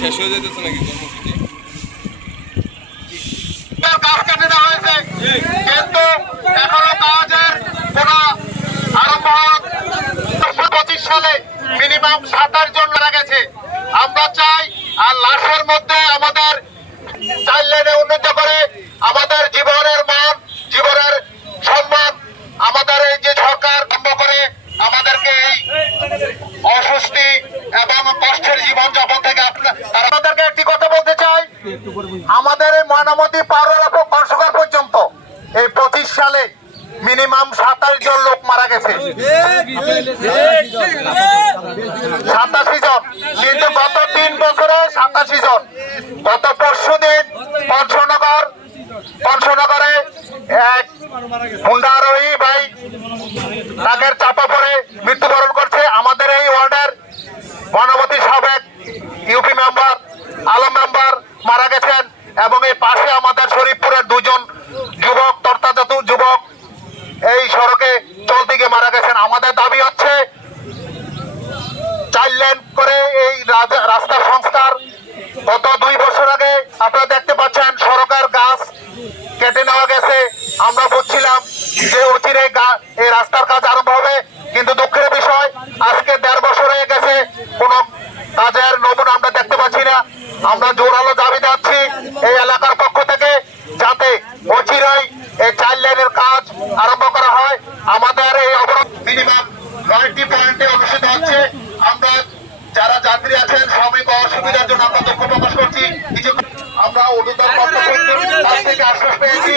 শেষ হয়ে যেতেছে নাকি কর্মসূচি? গাছ কেটে দেওয়া হয়েছে, কিন্তু এখনো কাজের কোনো আরম্ভ 25 সালে মিনিমাম 27 জন মারা গেছে। আমরা চাই আর লাশের মধ্যে আমাদের 4 লেনে উন্নীত করে আমাদের জীবনের মান, জীবনের সম্মান, আমাদের এই যে সরকার বন্ধ করে আমাদেরকে এই অস্বস্তি এবং কষ্টের জীবনযাপন থেকে আপনাদেরকে একটি কথা বলতে চাই। আমাদের এই ময়নামতি পৌরসভা পর্যন্ত এই 25 সালে মিনিমাম 27 জন লোক মারা গেছে, 87 জন, কিন্তু গত 3 বছরে 87 জন। গত পরশুদিন পঞ্চনগরে এক হুন্ডা আরোহী ভাই ট্রাকের চাপা পড়ে মৃত্যুবরণ করছে। আমাদের এই ওয়ার্ডের ময়নামতি সাবেক ইউপি মেম্বার, আলম মেম্বার মারা গেছেন, এবং এই পাশে আমাদের শরীফপুরের 2 জন যুবক, তর্তাজাতু যুবক এই সড়কে চলতে গিয়ে মারা গেছেন। আমাদের দাবি হচ্ছে 4 লেন করে এই রাস্তা সংস্কার। গত 2 বছর আগে আপনারা দেখতে পাচ্ছেন সড়কের গাছ কেটে নেওয়া গেছে। আমরা বুঝছিলাম যে অচিরে এই রাস্তার কাজ আরম্ভ হবে, কিন্তু দুঃখের বিষয় আজকে 1.5 বছর হয়ে গেছে, কোনো কাজের নমুনা আমরা দেখতে পাচ্ছি না। আমরা জোরালো দাবি যাচ্ছি এই এলাকার পক্ষ থেকে যাতে অচিরেই এই 4 লেনের কাজ আরম্ভ করা হয়। আমাদের এই অবরোধ মিনিমাম 9টি পয়েন্টে অনুষ্ঠিত হচ্ছে। আমরা যারা যাত্রী আছেন সাময়িক অসুবিধার জন্য আমরা দুঃখ প্রকাশ করছি। কিছু আমরা ঊর্ধ্বতন কর্তৃপক্ষের থেকে আশ্বাস পেয়েছি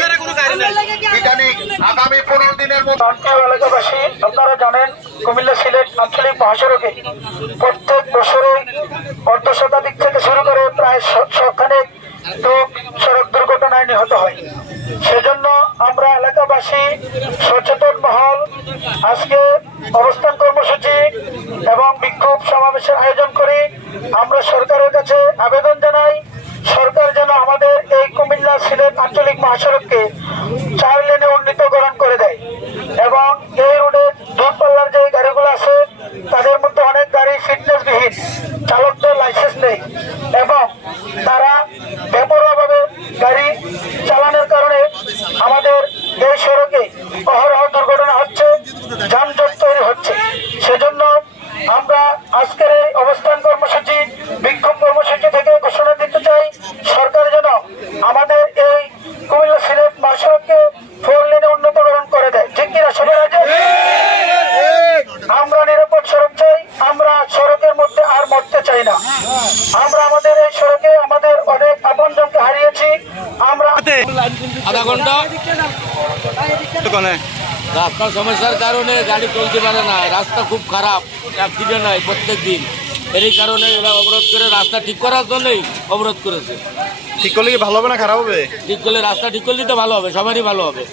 ইদানিং আগামী 15 দিনের মধ্যে। এলাকাবাসী আপনারা জানেন, কুমিল্লা সিলেট আঞ্চলিক মহাসড়কে প্রত্যেক বছরে অর্ধশতাধিক থেকে শুরু করে প্রায় 100খানেক লোক সড়ক দুর্ঘটনায় নিহত হয়। সেজন্য আমরা এলাকাবাসী সচেতন মহল আজকে অবস্থান কর্মসূচি এবং বিক্ষোভ সমাবেশের আয়োজন করি। আমরা সরকারের কাছে আবেদন জানাই, সরকার যেন আমাদের এই কুমিল্লা সিলেট আঞ্চলিক মহাসড়ককে 4 লেনে উন্নীতকরণ করে দেয়, এবং এই রোডে দূরপাল্লার যে গাড়িগুলো আছে তাদের মধ্যে অনেক গাড়ি ফিটনেসবিহীন, চালকদের লাইসেন্স নেই, এবং তারা বেপরোয়াভাবে গাড়ি চালানোর কারণে আমাদের এই সড়কে অহরহ দুর্ঘটনা হচ্ছে, যানজট তৈরি হচ্ছে। সেজন্য আমরা আজকের এই অবস্থান কর্মসূচি, বিক্ষোভ কর্মসূচি থেকে ঘোষণা দিতে চাই, সরকার যেন আমাদের এই কুমিল্লা সিলেট মহাসড়ককে 4 লেনে উন্নীতকরণ করে দেয়। ঠিক কিনা সবাই আছে? আমরা নিরাপদ সড়ক চাই, আমরা সড়কের মধ্যে আর মরতে চাই না। আমরা আমাদের এই সড়কে আমাদের অনেক আপনজনকে হারিয়েছি। আমরা আধা ঘন্টা রাস্তার সমস্যার কারণে গাড়ি চলতে পারে না, রাস্তা খুব খারাপ, অ্যাক্সিডেন্ট হয় প্রত্যেক দিন। এই কারণে এরা অবরোধ করে রাস্তা ঠিক করার জন্যই অবরোধ করেছে। ঠিক করলে কি ভালো হবে না খারাপ হবে? ঠিক করলে রাস্তা ঠিক করলে তো ভালো হবে, সবারই ভালো হবে।